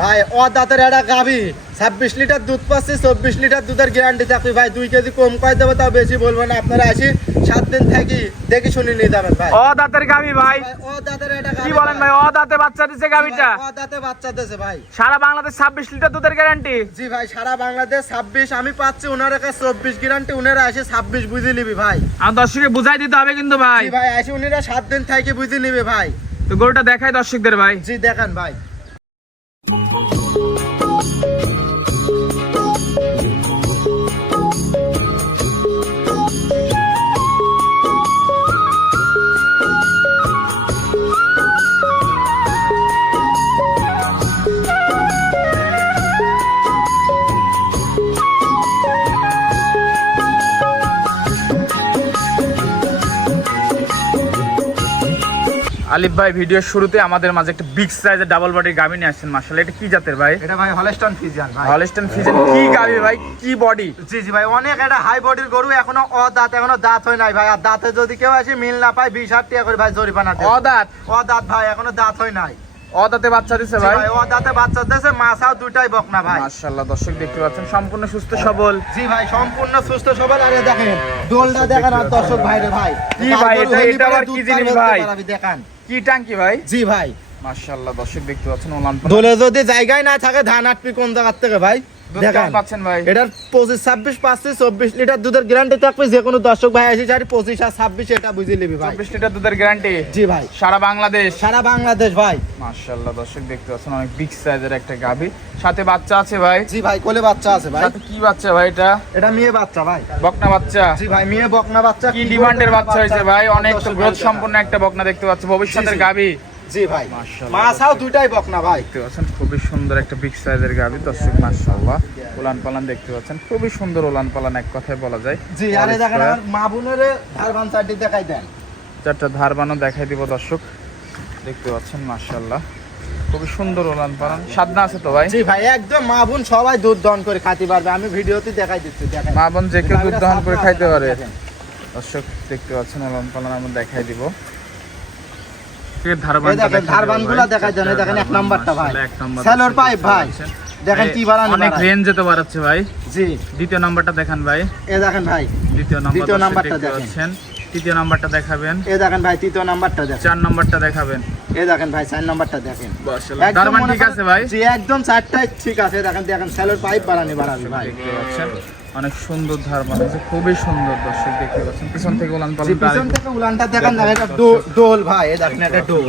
ভাই ও দাঁতের একটা গাবি ছাব্বিশ লিটার দুধ পাচ্ছি চব্বিশ লিটার দুধের গ্যারান্টি থাকবে। ভাই দুই কেজি কম করে দেবো তাও বেশি বলব না। আপনারা আসি সাত দিন থাকি দেখি শুনে নিয়ে যাবেন ভাই। ও দাঁতের গাবি ভাই। ভাই, ও দাঁতের একটা কি বলেন ভাই। ও দাঁতে বাচ্চা দিছে গাবিটা ও দাঁতে বাচ্চা দিয়েছে ভাই। সারা বাংলাদেশ ছাব্বিশ লিটার দুধের গ্যারান্টি জি ভাই সারা বাংলাদেশ ছাব্বিশ আমি পাচ্ছি ওনার কাছে চব্বিশ গ্যারান্টি উনারা আসে ছাব্বিশ বুঝে নিবি ভাই। আর দর্শককে বুঝাই দিতে হবে কিন্তু ভাই। ভাই আসে উনিরা সাত দিন থাকি বুঝে নিবে ভাই। তো গরুটা দেখাই দর্শকদের ভাই। জি দেখান ভাই। Música আলিফ ভাই ভিডিওর শুরুতে আমাদের মাঝে একটা বিগ সাইজের ডাবল বডির গাবি নিয়ে আসছেন মাসাল এটা কি জাতের ভাই? এটা ভাই হলেস্টন ফিজিয়ান ভাই। হলিস্টন ফিজেন কি গাবি ভাই? কি বডি জি জি ভাই অনেক একটা হাই বডির গরু এখনও অ দাঁত এখনও দাঁত হয় নাই ভাই। আর দাঁতে যদি কেউ আসে মিল না পায় বিশ হাজার টাকা করে ভাই জরিমানা। অদাঁত? ও দাঁত ভাই এখনও দাঁত হয় নাই। অদাঁতে বাচ্চা দিছে ভাই? ভাই ও দাঁতে বাচ্চা দিয়েছে মাছাও দুটাই বকনা ভাই। মাশাআল্লাহ দর্শক দেখতে পাচ্ছেন সম্পূর্ণ সুস্থ সবল। জি ভাই সম্পূর্ণ সুস্থ সবল। আরে দেখেন দোলটা দেখেন আর দর্শক ভাইরে ভাই। কি ভাই, এটা- এটা আবার কি জিনিস ভাই? দেখান। কি টাঙ্কি ভাই? জি ভাই। মাশাআল্লাহ দর্শক দেখতে পাচ্ছেন ওলান দোলে যদি জায়গায় না থাকে ধান আটপি কোন জায়গার থেকে ভাই? দেখান। এটার পঁচিশ ছাব্বিশ পাঁচশি চব্বিশ লিটার দুধের গ্যারান্টি থাকবে যে কোনো দর্শক ভাই চারি পঁচিশ আর ছাব্বিশ এটা বুঝে নিবি ভাই। চব্বিশ লিটার দুধের গ্যারান্টি জি ভাই। সারা বাংলাদেশ? সারা বাংলাদেশ ভাই। মাশাআল্লাহ দর্শক দেখতে পাচ্ছেন অনেক বিগ সাইজের একটা গাভি। সাথে বাচ্চা আছে ভাই? জি ভাই কোলে বাচ্চা আছে ভাই। সাথে কি বাচ্চা ভাই এটা? এটা মেয়ে বাচ্চা ভাই। বকনা বাচ্চা। জি ভাই মেয়ে বকনা বাচ্চা। কি ডিমান্ডের বাচ্চা হয়েছে ভাই? অনেক গ্রোথ সম্পূর্ণ একটা বকনা দেখতে পাচ্ছি। ভবিষ্যতের। গাভি। জি ভাই। মাছাও দুইটাই বকনা ভাই। দেখতে পাচ্ছেন খুবই সুন্দর একটা বিগ সাইজের গাভি দর্শক মাশাআল্লাহ। উলান পালান দেখতে পাচ্ছেন খুবই সুন্দর উলান পালান এক কথায় বলা যায়। জি আরে দেখেন আমার মা বোনের ধারবান সাইডে দেখাই দেন। চারটা ধারবানও দেখাই দিব দর্শক। দেখতে পাচ্ছেন মাশাআল্লাহ। খুবই সুন্দর উলান পালান সাদনা আছে তো ভাই? জি ভাই একদম মা বোন সবাই দুধ দহন করে খাতে পারবে। আমি ভিডিওতে দেখাই দিচ্ছি দেখেন। মা বোন যে কেউ দুধ দহন করে খাইতে পারে। দর্শক দেখতে পাচ্ছেন উলান পালান আমি দেখাই দিব। দেখেন দেখাই দিব ধারবানগুলা ভাই। দেখাই দেন এই দেখেন এক নাম্বারটা ভাই। মাশাআল্লাহ, এক নাম্বার সেলর দর্শক পাইপ ভাই। দেখেন কি বাড়ানো অনেক রেঞ্জ যেতে বাড়াচ্ছে ভাই। জি। দ্বিতীয় নাম্বারটা দেখান ভাই। এ দেখেন ভাই। দ্বিতীয় নাম্বার দ্বিতীয় নাম্বারটা দেখেন। তৃতীয় নাম্বারটা দেখাবেন। এ দেখেন ভাই তৃতীয় নাম্বারটা দেখেন। চার নাম্বারটা দেখাবেন। এ দেখেন ভাই চার নাম্বারটা দেখেন। দারমান ঠিক আছে ভাই। জি একদম চারটাই ঠিক আছে। দেখেন দেখেন সেলর পাইপ বাড়ানি বাড়াবি ভাই। অনেক সুন্দর ধারমান আছে খুবই সুন্দর দর্শক দেখতে পাচ্ছেন। পিছন থেকে উলান পালন পিছন থেকে উলানটা দেখেন দেখেন এটা ডোল ভাই এ দেখেন এটা ডোল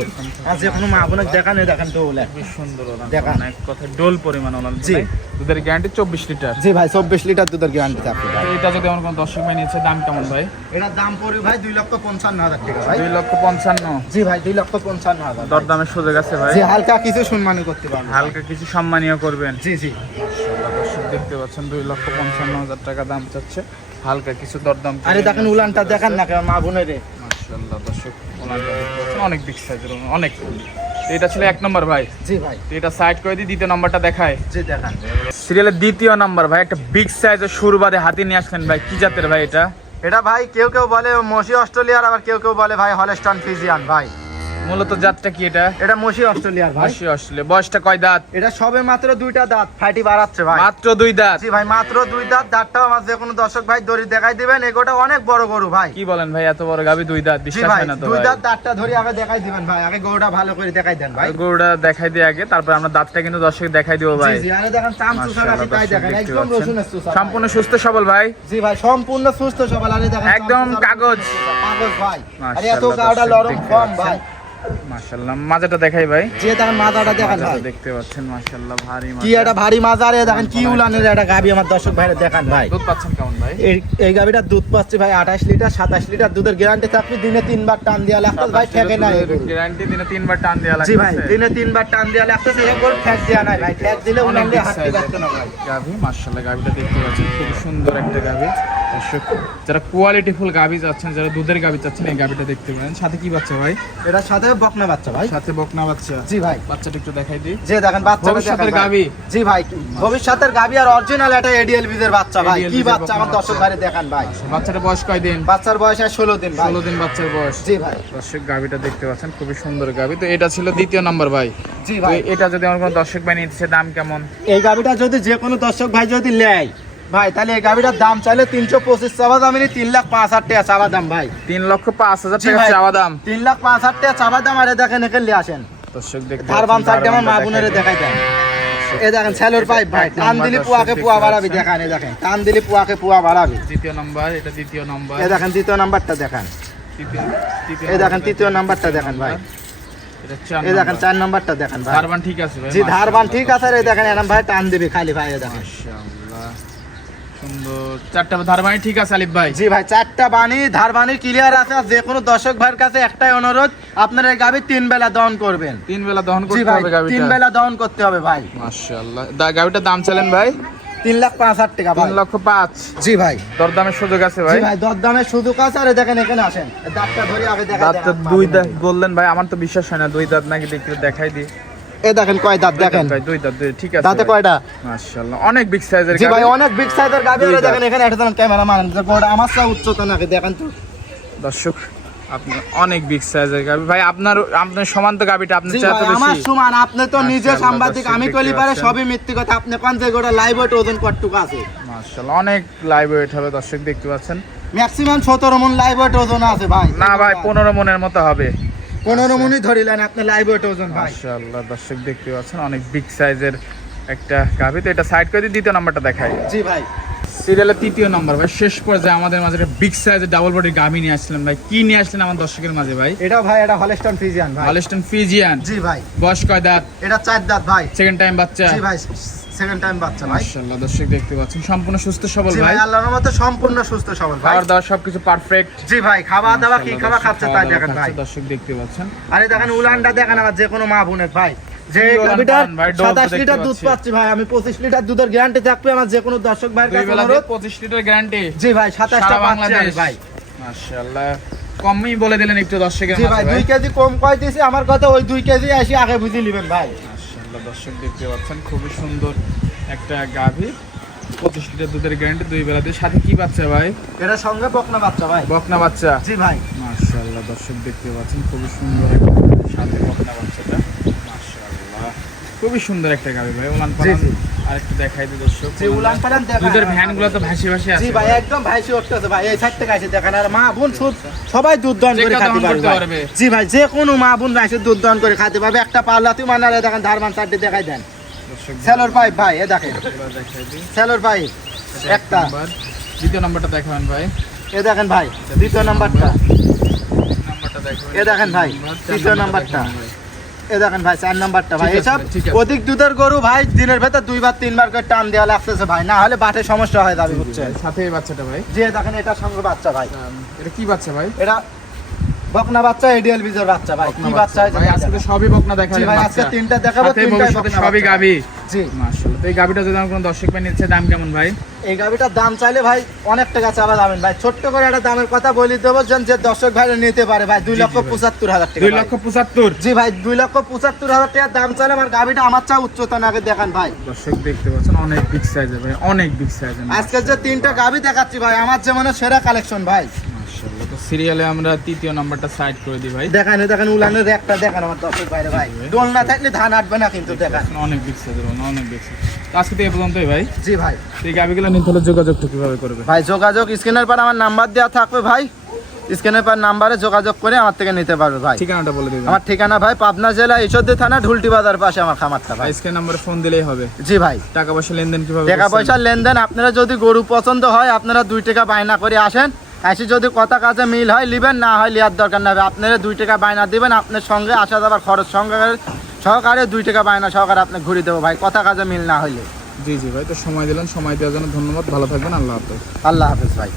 আর যে কোনো মা বোনকে দেখান এ দেখেন ডোল একটা। খুবই সুন্দর উলান দেখান। এক কথা ডোল পরিমাণ উলান জি। দুধের গ্যারান্টি চব্বিশ লিটার। জি ভাই চব্বিশ লিটার দুধের গ্যারান্টি ভাই। এটা যদি আমার কোনো দর্শক ভাই নিচ্ছে দাম কেমন ভাই? এটার দাম পড়বে ভাই দুই লক্ষ পঞ্চান্ন হাজার টাকা ভাই। দুই লক্ষ পঞ্চান্ন। জি ভাই দুই লক্ষ পঞ্চান্ন হাজার। ভাই। দরদামের সুযোগ আছে ভাই। জি হালকা কিছু সম্মানী করতে পারবেন। হালকা কিছু সম্মানীয় করবেন। জি জি। দেখতে পাচ্ছেন দুই লক্ষ পঞ্চান্ন হাজার টাকা দাম চাচ্ছে। হালকা কিছু দরদাম করে আরে দেখেন উলানটা দেখান না কেন মা বোনের রে মাশাআল্লাহ দর্শক ওনারটা দেখতে পাচ্ছেন অনেক বিগ সাইজের অনেক। এটা ছিল এক নম্বর ভাই। জি ভাই। এটা সাইড করে দিই দ্বিতীয় নাম্বারটা দেখায়। জি দেখান। সিরিয়ালের দ্বিতীয় নাম্বার ভাই একটা বিগ সাইজের সুরবাদে হাতি নিয়ে আসলেন ভাই কি জাতের ভাই এটা? এটা ভাই কেউ কেউ বলে মসি অস্ট্রেলিয়ার আবার কেউ কেউ বলে ভাই হলেস্টন ফিজিয়ান ভাই। মূলত জাতটা কি এটা? এটা মসি অস্ট্রেলিয়ার ভাই। হাসি আসলে বয়সটা কয় দাঁত? এটা সবে মাত্র দুইটা দাঁত। ফাইটি বাড়াচ্ছে ভাই। মাত্র দুই দাঁত? জি ভাই মাত্র দুই দাঁত। দাঁতটাও আমার যে কোনো দর্শক ভাই দড়ি দেখাই দিবেন। এগোটা অনেক বড় গরু ভাই। কি বলেন ভাই এত বড় গাবি দুই দাঁত? বিশ্বাস হয় না তো দুই দাঁত দাঁতটা ধরে আগে দেখাই দিবেন ভাই। আগে গরুটা ভালো করে দেখাই দেন ভাই। গরুটা দেখাই দিয়ে আগে তারপর আমরা দাঁতটা কিন্তু দর্শক দেখাই দিব ভাই। জি জি আরে দেখেন চাম মাশাআল্লাহ, রাখি তাই দেখেন একদম। রসুনের চুষা সম্পূর্ণ সুস্থ সবল ভাই। জি ভাই সম্পূর্ণ সুস্থ সবল। আরে দেখেন একদম কাগজ। কাগজ ভাই। আরে এত দর্শক লরম কম ভাই। মাশাআল্লাহ মাজাটা দেখাই ভাই। যে দেখেন মাথাটা দেখেন ভাই দেখতে পাচ্ছেন মাশাআল্লাহ ভারী কি মাজা। ভারী মাছ আরে দেখেন কি উলানের একটা গাবি আমার দর্শক ভাইরা দেখান ভাই। দুধ পাচ্ছেন কেমন ভাই? এই এই দুধ পাচ্ছি ভাই আঠাশ লিটার সাতাশ লিটার দুধের গ্যারান্টি থাকবে দিনে তিনবার টান লাগতো ভাই ঠেকে নাই। গ্যারান্টি দিনে তিনবার টান দেওয়া জি ভাই দিনে তিনবার টান গরু ঠেক দেওয়া নাই ভাই ঠেক দিলে উনান হাঁটতে পারতো না ভাই। গাভি মাশাআল্লাহ গাভিটা দেখতে পাচ্ছেন খুব সুন্দর একটা গাভি দর্শক যারা কোয়ালিটি ফুল গাভি চাচ্ছেন যারা দুধের গাভি চাচ্ছেন এই গাভিটা দেখতে পারেন। সাথে কি বাচ্চা ভাই? এটার সাথে বকনা বাচ্চা ভাই। সাথে বকনা বাচ্চা। জি ভাই। বাচ্চাটা একটু দেখাই দিই। যে দেখেন বাচ্চা ভবিষ্যতের গাভী? জি ভাই ভবিষ্যতের গাবি আর অরিজিনাল এটা এডিএল বিজের বাচ্চা ভাই। কি বাচ্চা? আমার দর্শক ভাই দেখান ভাই। বাচ্চাটা বয়স কয়দিন? বাচ্চার বয়স আর ষোলো দিন ভাই। ষোলো দিন বাচ্চার বয়স। জি ভাই। দর্শক গাভিটা দেখতে পাচ্ছেন খুবই সুন্দর গাভি। তো এটা ছিল দ্বিতীয় নাম্বার ভাই। জি ভাই। এটা যদি আমার কোনো দর্শক ভাই নিচ্ছে দাম কেমন? এই গাবিটা যদি যে কোনো দর্শক ভাই যদি নেয় ভাই তাহলে এই গাবিটার দাম চাইলে তিনশো পঁচিশ চাওয়া দাম তিন লাখ পাঁচ হাজার টাকা চাওয়া দাম ভাই। তিন লক্ষ পাঁচ হাজার টাকা। চাওয়া দাম। তিন লাখ পাঁচ হাজার টাকা চাওয়া দাম আরে দেখেন এখানে নিয়ে আসেন। দর্শক দেখতে ধার বাম সাইডে আমার মা বোনের দেখাই দেন এ দেখেন স্যালোর পাইপ ভাই টান দিলি পুয়াকে পুয়া বাড়াবি। দেখান এ দেখেন টান দিলি পুয়াকে পুয়া বাড়াবি। দ্বিতীয় নাম্বার এটা দ্বিতীয় নাম্বার। এ দেখেন দ্বিতীয় নাম্বারটা দেখান। তৃতীয়- তৃতীয় দেখেন তৃতীয় নাম্বারটা দেখেন ভাই। এই দেখেন চার নাম্বারটা দেখেন ভাই। ধারবান ঠিক আছে ভাই জি ধারবান ঠিক আছে রে দেখেন এরম ভাই টান দিবি খালি ভাই এ দেখেন। মাশাআল্লাহ। সুন্দর। চারটা ধারবানি ঠিক আছে আলিফ ভাই? জি ভাই চারটা বাণী ধার ক্লিয়ার আছে। যে কোনো দর্শক ভাইয়ের কাছে একটাই অনুরোধ আপনার এই গাবি তিন বেলা দহন করবেন। তিন বেলা দহন করতে ভাই হবে তিন বেলা দহন করতে হবে ভাই। মাশাআল্লাহ। গাবিটার দাম চালেন ভাই? তিন লাখ পাঁচ হাজার টাকা তিন লক্ষ পাঁচ। জি ভাই। দরদামের সুযোগ আছে ভাই? ভাই দরদামের সুযোগ আছে। আর দেখেন এখানে আসেন। দাঁতটা ধরে আগে দুই দাঁত বললেন ভাই আমার তো বিশ্বাস হয় না দুই দাঁত নাকি একটু দেখাই দিই। এই দেখেন কয় দাঁত দেখেন। দুই দাঁত ঠিক আছে দাঁতে কয়টা? মাশাআল্লাহ অনেক বিগ সাইজের জি ভাই অনেক বিগ সাইজের গাবি দেখেন এখানে একটা ক্যামেরা মান আমার চা উচ্চতা নাকি দেখেন তো। দর্শক আপনি অনেক বিগ সাইজের গাবি ভাই আপনার আপনার সমান তো গাবিটা আপনি চাইতে ভাই আমার সমান আপনি তো নিজে সাংবাদিক আমি দেখতে পারে। সবই মিথ্যে কথা আপনি কোন যে গোটা লাইভ ওয়েট ওজন কতটুকু আছে? মাশাআল্লাহ অনেক লাইভ ওয়েট হবে দর্শক দেখতে পাচ্ছেন। ম্যাক্সিমাম সতেরো মন লাইভ ওয়েট ওজন আছে ভাই। না ভাই পনেরো মনের মতো হবে। পনেরো মনই ধরিলেন আপনি লাইভ ওয়েট ওজন মাশাআল্লাহ দর্শক দেখতে পাচ্ছেন অনেক বিগ সাইজের একটা গাভি। তো এটা সাইড করে দিয়ে দ্বিতীয় নাম্বারটা দেখাই। জি ভাই। সিরিয়ালের তৃতীয় নাম্বার ভাই। শেষ পর্যায়ে আমাদের মাঝে একটা বিগ সাইজের ডাবল বডির গাভি নিয়ে আসছিলেন ভাই। কি নিয়ে আসলেন আমার দর্শকের মাঝে ভাই? এটাও ভাই এটা হলস্টন ফিজিয়ান ভাই। হলস্টন ফিজিয়ান জি ভাই। বয়স কয় দাঁত? এটা চার দাঁত ভাই। সেকেন্ড টাইম বাচ্চা। জি ভাই। সেকেন্ড টাইম বাচ্চা ভাই। মাশাআল্লাহ দর্শক দেখতে পাচ্ছেন সম্পূর্ণ সুস্থ সবল ভাই। আল্লাহর মতো সম্পূর্ণ সুস্থ সবল ভাই। দাওয়া সবকিছু পারফেক্ট জি ভাই খাওয়া দাওয়া কি খাওয়া খাচ্ছে তাই দেখেন ভাই। দর্শক দেখতে পাচ্ছেন। আরে দেখেন উলানটা দেখেন আমার যে কোনো মা বোনের ভাই। যে কি উলান গাভিটার পান ভাই, ডোল তো সাতাশ দেখতে লিটার দুধ পাচ্ছি। ভাই আমি পঁচিশ লিটার দুধের গ্যারান্টি থাকবে আমার যে কোনো দর্শক ভাইয়ের কাছে অনুরোধ। পঁচিশ লিটার গ্যারান্টি জি ভাই সাতাশটা সারা পাচ্ছি বাংলাদেশ। ভাই। মাশাআল্লাহ কমই বলে দিলেন একটু দর্শকের জি ভাই মাঝে দুই কেজি কম কয় দিয়েছি আমার কথা ওই দুই কেজি আসি আগে বুঝে নেবেন ভাই। মাশাআল্লাহ দর্শক দেখতে পাচ্ছেন খুবই সুন্দর একটা গাভী। পঁচিশ লিটার দুধের গ্যারান্টি দুই বেলা দিয়ে সাথে কি বাচ্চা ভাই? এটা সঙ্গে বকনা বাচ্চা ভাই। বকনা বাচ্চা? জি ভাই। মাশাআল্লাহ দর্শক দেখতে পাচ্ছেন খুবই সুন্দর একটা সাথে বকনা বাচ্চাটা। খুবই সুন্দর একটা ভাই উলান পালান। জি। আরেকটু দেখাই দিই দর্শক। জি উলান পালান দেখা দুধের ভ্যানগুলো তো ভাসি ভাসি আছে জি ভাই একদম ভাইসি উঠতেছে ভাই এই সাইড থেকে আসে দেখেন। আর মা বোন সুদ সবাই দুধ দহন যে করে খাতে পারবে। জি ভাই যে কোনো মা বোন ভাইসে দুধ দান করে খাতে পারবে। একটা পাল্লাতে মানে দেখেন ধারমান চারটে দেখাই দেন। স্যালোর পাইপ ভাই এ দেখেন। দিই। স্যালোর পাইপ একটা। নাম্বার। দ্বিতীয় নাম্বারটা দেখাবেন ভাই। এ দেখেন ভাই দ্বিতীয় নাম্বারটা। এ দেখেন ভাই, তৃতীয় নাম্বারটা ভাই। এ দেখেন ভাই চার নাম্বারটা ভাই। এসব। অধিক দুধের গরু ভাই দিনের ভেতর দুইবার তিনবার করে টান দেওয়া লাগতেছে ভাই। না হলে বাটে সমস্যা হয়ে যাবে হচ্ছে। সাথে বাচ্চাটা ভাই। যে দেখেন এটা সঙ্গে বাচ্চা ভাই। এটা কি বাচ্চা ভাই? এটা বকনা বাচ্চা এডিএল বিজের বাচ্চা ভাই। কি বাচ্চা। ভাই আজকে সবই বকনা ভাই আজকে তিনটা দেখাবো ভবিষ্যতে বকনা সবই গাবি জি। মাশাআল্লাহ। তো এই গাবিটা যদি আমার কোনো দর্শক ভাই নিচ্ছে দাম কেমন ভাই? এই দাম চাইলে ভাই অনেক টাকা যাবেন ভাই। ছোট্ট করে একটা দামের কথা বলি দেবো যে দর্শক ভাই নিতে পারে ভাই দুই লক্ষ। পঁচাত্তর হাজার টাকা দুই লক্ষ পঁচাত্তর? জি ভাই দুই লক্ষ পঁচাত্তর হাজার টাকার দাম চাইলে আমার গাভিটা আমার চা উচ্চতা নাকি দেখান ভাই। দর্শক দেখতে পাচ্ছেন অনেক বিগ সাইজের ভাই অনেক বিগ সাইজের আজকে যে তিনটা গাভি দেখাচ্ছি ভাই আমার যেমন সেরা কালেকশন ভাই। সিরিয়ালে আমরা তৃতীয় নাম্বারটা সাইড করে দিই ভাই। দেখান দেখেন উলানের একটা দেখান আমার দর্শক ভাইরে ভাই। দোল না থাকলে ধান আটবে না কিন্তু দেখান। অনেক বিগ সাইজের অনেক বিগ আজকে তো এই পর্যন্তই ভাই। জি ভাই। এই গাবিগুলো নিতে হলে যোগাযোগটা কীভাবে করবে? ভাই যোগাযোগ স্ক্রিনের পর আমার নাম্বার দেওয়া থাকবে ভাই। স্ক্রিনের পর নাম্বারে যোগাযোগ করে আমার থেকে নিতে পারবে ভাই। ঠিকানাটা বলে দিবেন। আমার ঠিকানা ভাই পাবনা জেলা ঈশ্বরদী থানা ঢুলটি বাজার পাশে আমার খামারটা ভাই। আজকে নাম্বারে ফোন দিলেই হবে। জি ভাই। টাকা পয়সা লেনদেন কীভাবে টাকা লেনদেন আপনারা যদি গরু পছন্দ হয় আপনারা দুই টাকা বায়না করে আসেন। এসে যদি কথা কাজে মিল হয় নেবেন না হয় লিয়ার দরকার না হবে আপনারা দুই টাকা বায়না দেবেন আপনার সঙ্গে আসা যাবার খরচ সঙ্গে সহকারে দুই টাকা বায়না সহকারে আপনি ঘুরে দেবো ভাই কথা কাজে মিল না হইলে। জি জি ভাই তো সময় দিলেন সময় দেওয়ার জন্য ধন্যবাদ ভালো থাকবেন আল্লাহ হাফেজ। আল্লাহ হাফেজ ভাই।